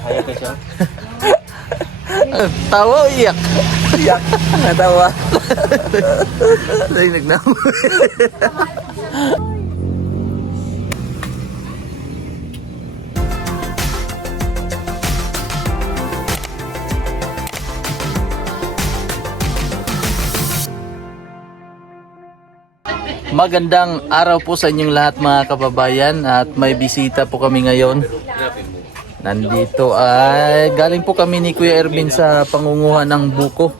Hayag ka siya. Tawa o iyak? Iyak. Natawa. Narinig na mo. Magandang araw po sa inyong lahat mga kababayan at may bisita po kami ngayon. Nandito ay galing po kami ni Kuya Ervin sa pangunguha ng buko.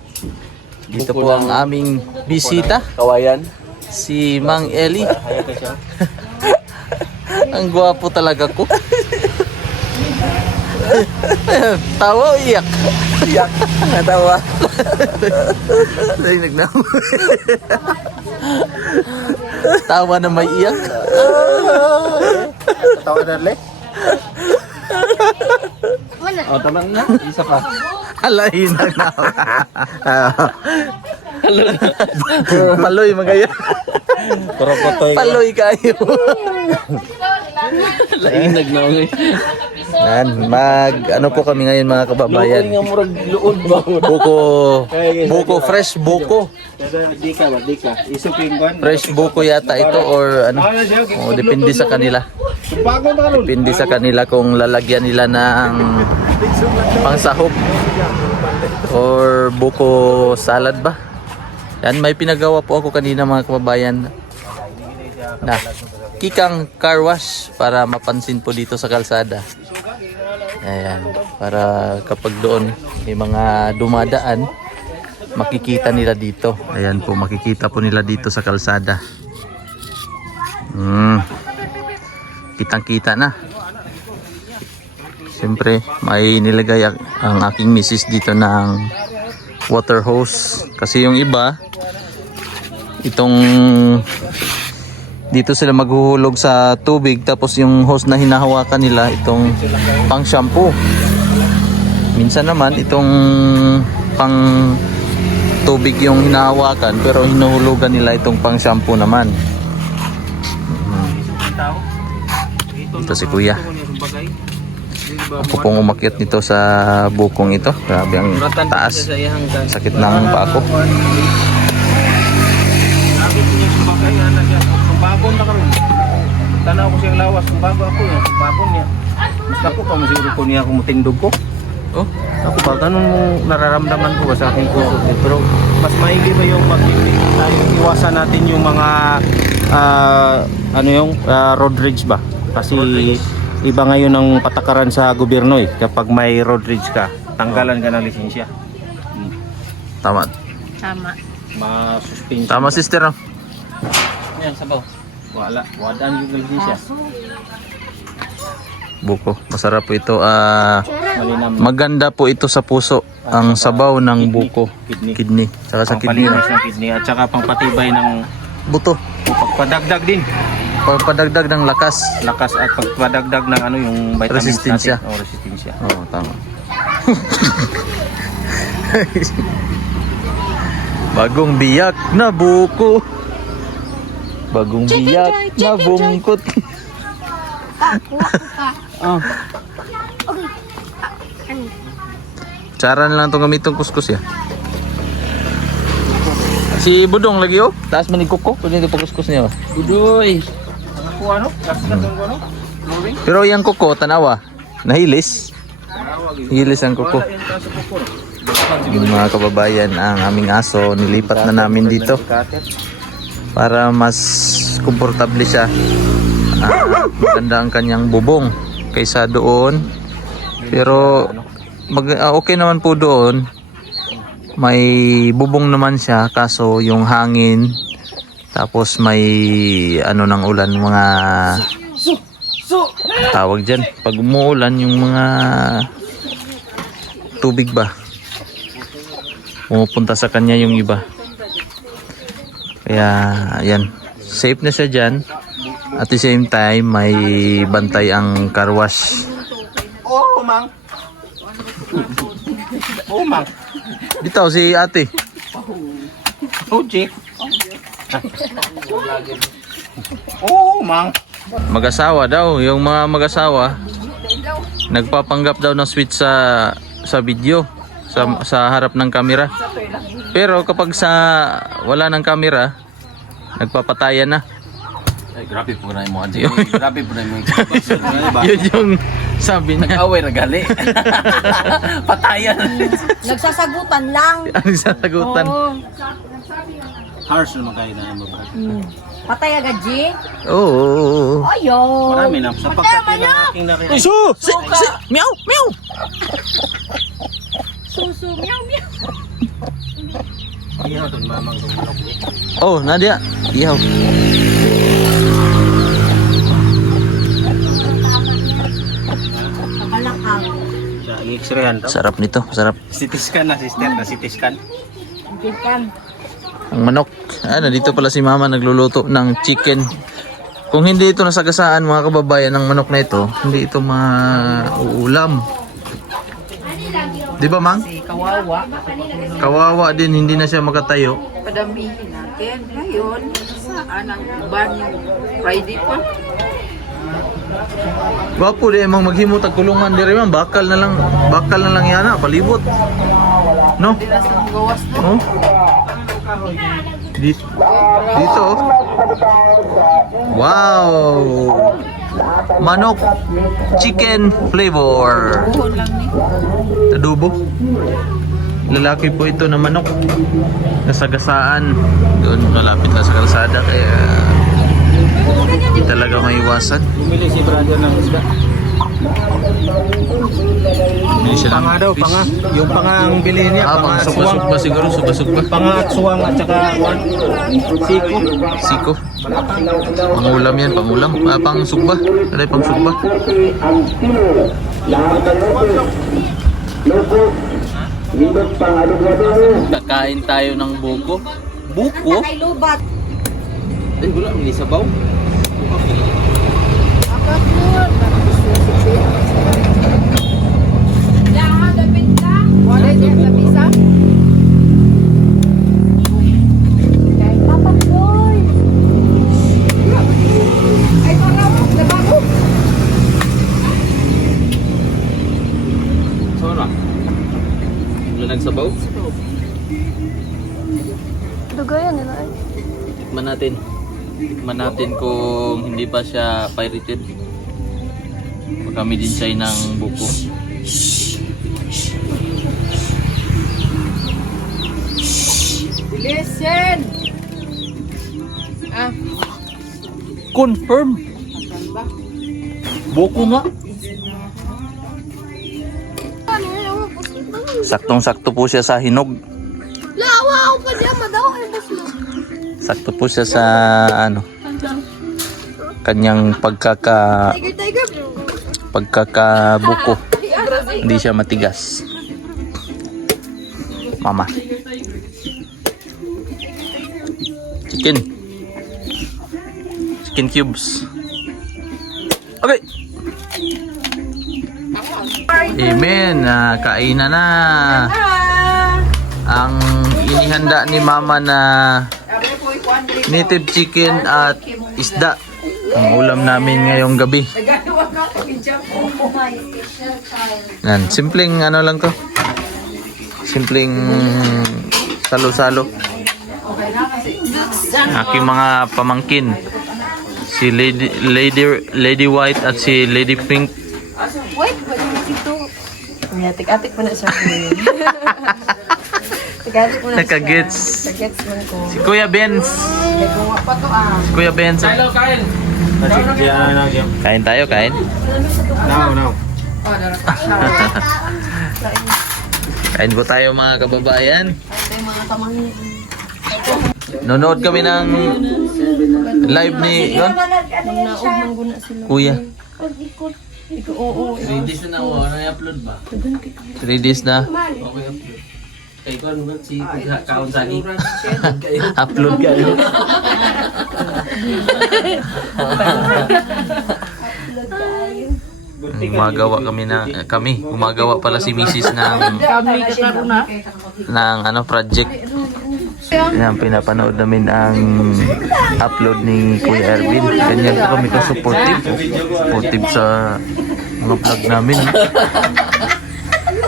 Dito po ang aming bisita, Kawayan. si Mang Eli. Hayag ka siya. Ang gwapo talaga ko. Tawa o iyak? Iyak. Natawa. Narinig na mo. Tawa na may iyak. Tawa na ulit. O, tama na. Isa pa. Alayin na na. Paloy magaya. Korokotoy. Paloy kayo. Lainag na nga. Yan, ano po kami ngayon mga kababayan. Luoy nga murag luod ba? Buko fresh buko. Di ka ba? Di ka. Isupin ko. Fresh buko yata ito or ano. Depende sa kanila. Bago na ron. Depende sa kanila kung lalagyan nila ng pangsahog or buko salad ba. Yan, may pinagawa po ako kanina mga kababayan na kikang car wash para mapansin po dito sa kalsada. Ayan, para kapag doon may mga dumadaan, makikita nila dito. Ayan po, makikita po nila dito sa kalsada. Kitang-kita na. Siyempre, may nilagay ang aking misis dito ng water hose. Kasi yung iba, itong dito sila maghuhulog sa tubig tapos yung hose na hinahawakan nila itong pang shampoo. Minsan naman itong pang tubig yung hinahawakan pero hinuhulugan nila itong pang shampoo naman. Ito si Kuya. Ako pong umakyat nito sa bukong ito. Grabe ang taas. Sakit ng paa ko. Sumbabon na karon. Tanaw ko siyang lawas, sumbago ako yan, sumbabon niya. Mas ako pa masiguro ko niya kung matindog ko. Oh, Ako ba, ganun nararamdaman ko ba sa aking puso. Pero mas maigi ba yung pagtitigil tayo, iwasan natin yung mga road rage ba? Kasi iba ngayon ang patakaran sa gobyerno eh. Kapag may road rage ka, tanggalan ka ng lisensya. tama. Tama. Ma-suspension. Tama sister. No? Yan, sabaw. Wala, wadaan yung lisensya. Buko. Masarap po ito. Malinam. Maganda po ito sa puso. Ang sabaw ng Kidney. buko. Kidney. Kidney. Tsaka sa kidney. Pangpalinis ng kidney at saka pangpatibay ng Buto. pagpadagdag din. Pagpadagdag ng lakas. Lakas at pagpadagdag ng yung vitamins Resistensya. natin. O, resistensya. Oo, tama. Bagong biyak na buko. Bagong biyak na bungkot. Tsara na lang itong gamitong kuskus ya. Si Budong lagi oh. Taas manig kuko. Pwede ito pagkuskus niya ba? Udoy. Ako ano? Kaskas ang ano? Flooring? Pero yung kuko, tanawa. Nahilis. Hilis ang kuko. Wala yung kaso kuko. Yung mga kababayan, ang aming aso nilipat na namin dito para mas komportable siya. Maganda ang kanyang bubong kaysa doon, pero okay naman po doon, may bubong naman siya kaso yung hangin tapos may ng ulan, mga tawag dyan pag umuulan, yung mga tubig ba pumupunta sa kanya yung iba. Kaya ayan, safe na siya dyan. At the same time may bantay ang car wash. Oh, mang. Oh, mang. Bitaw si ate. Oh, Jake. Oh, mang. Mag-asawa daw, yung mga mag-asawa Nagpapanggap daw ng sweet sa video, sa harap ng kamera. Pero kapag wala ng kamera, nagpapatayan na. Ay, grabe po na yung mga grabe po na yung Yun yung sabi niya. nag-away na gali. Patayan. Nagsasagutan lang. Ang sasagutan. Oo. Harsh naman kayo na mo. Patay agad, G. Oo. Ayun. Marami na. Sa pagkatin ng aking nakita. Ay, meow, meow. Susu, meow, meow. Iyaw doon mamang gumulog. Oh, Nadia. Ihaw. Nakalakang. Sa i-x-rayan to. Sarap nito, sarap. CT scan na sister na CT scan. Chicken. Ang manok. Nandito pala si mama nagluluto ng chicken. Kung hindi ito nasagasaan mga kababayan ng manok na ito, hindi ito mauulam. Di ba, Mang? Si Kawawa, Kawawa din, hindi na siya makatayo. padamihin natin. Ngayon, saan ang ban yung Friday pa? Wapo di emang maghimo tag kulungan diri man, bakal na lang yana, palibot. No? Hindi na sa gawas na. Oh. Dito. Oh. Wow. Manok chicken flavor. Buhon lang ni. Adobo. Lalaki po ito na manok. Nasagasaan. Doon malapit na sa kalsada kaya hindi talaga maiwasan. Bumili si brother ng isda. Bili siya ng Panga daw, fish. panga. Yung panga ang bili niya, Pang panga at suwang. suba-suba ba siguro, suba-suba. Panga at suwang at saka siko. Siko. Pangulam yan, pangulam. Pang sugba. Ano yung pang sugba? Kakain tayo ng buko. Buko? Kay lubat. Ay, wala. Hindi sabaw. Wala niya sa visa? Papa boy. Ay, wala mo. Nabago. Saan na? Wala nagsabaw? Dugayan nila ay. Tikman natin. Tikman natin kung hindi pa siya pirated. Kami din siya ng buko. Listen! Ah, Confirm! saan ba? Buko nga! Saktong-sakto po siya sa hinog. Lawa ako pa diyan, madaw ay buslo. Sakto po siya sa kanyang Tiger. pagkakabuko. Hindi siya matigas. Mama. Chicken cubes. Okay. Amen. Kainan na. Ang inihanda ni Mama na Sabi po, ikuan din. native chicken at isda. Ang ulam namin ngayong gabi. Nagagawa ka ako, Pinjam. Yan, simpleng ano lang to. Simpleng salo-salo. Okay na kasi. Aking mga pamangkin. Si Lady White at si Lady Pink. Wait, ba't mo dito? Atik-atik mo na siya. Atik-atik mo na siya. Nakagets. Nagets mo ko. Si Kuya Benz. Nagawa pa to ah. Si Kuya Benz. Kain tayo, kain. Now. Oh, darat pa siya. Kain po tayo mga kababayan. Ito yung mga tamangin. Nonood kami ng live ni yun? Naog mangguna sila. Kuya. Ikaw, oo. 3 days na ako. Ano i-upload ba? 3 days na. Okay, upload. Kay ko ano si kaon sani. Upload kayo. Gumagawa pala si Mrs. Kami kakaruna. ng ano project. Yan, pinapanood namin ang upload ni Kuya Erwin. Ganyan po kami ka supportive sa mga vlog namin.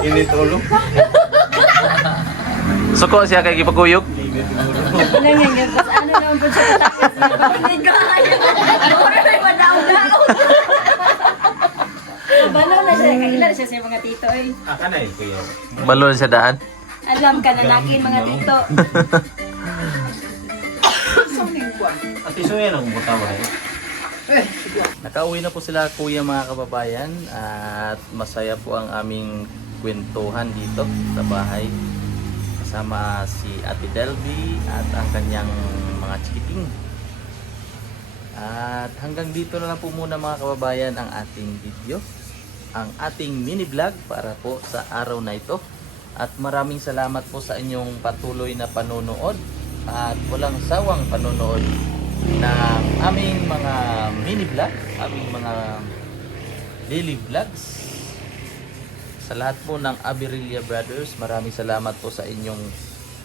Init ulo. Suko siya kay gipaguyog. Ano nga nga, bas ano naman po siya katapos na bakit ka kaya? Ano na yung madaw-daw? Balo na siya, kailan siya sa mga tito eh. Kanay kuya. Balon sa daan. Alam ka na nakin mga tito. At iso yan ang butawa eh. Nakauwi na po sila kuya mga kababayan at masaya po ang aming kwentuhan dito sa bahay. Kasama si Ate Delby at ang kanyang mga chikiting. At hanggang dito na lang po muna mga kababayan ang ating video. Ang ating mini vlog para po sa araw na ito. At maraming salamat po sa inyong patuloy na panonood at walang sawang panonood ng aming mga mini vlog, aming mga daily vlogs. Sa lahat po ng Abirelia Brothers, maraming salamat po sa inyong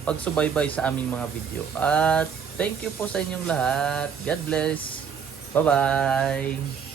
pagsubaybay sa aming mga video. At thank you po sa inyong lahat. God bless. Bye-bye.